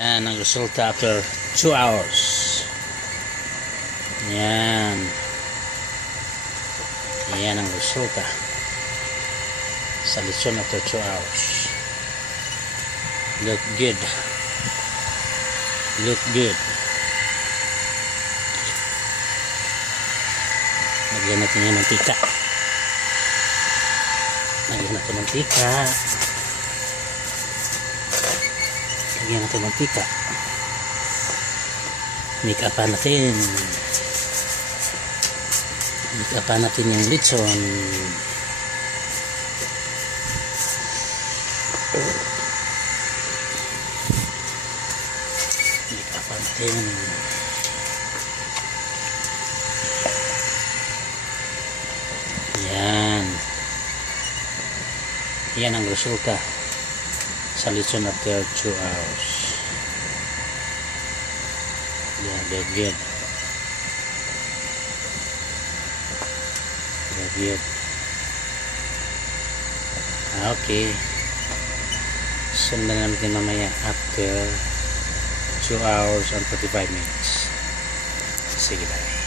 Yan ang resulta after 2 hours. Yan. Yan ang resulta sa lesson after 2 hours. Look good. Look good. Lagyan natin yung mantika. Lagyan natin mantika. Lagyan natin mantika. Make upan natin. Make upan natin yung lechon. Make upan natin. Yan. Yan ang resulta sa lechon after 2 hours. Yeah, they're good. They're good. Okay. Sundan natin mamaya after 2 hours and 45 minutes. Sige, bye.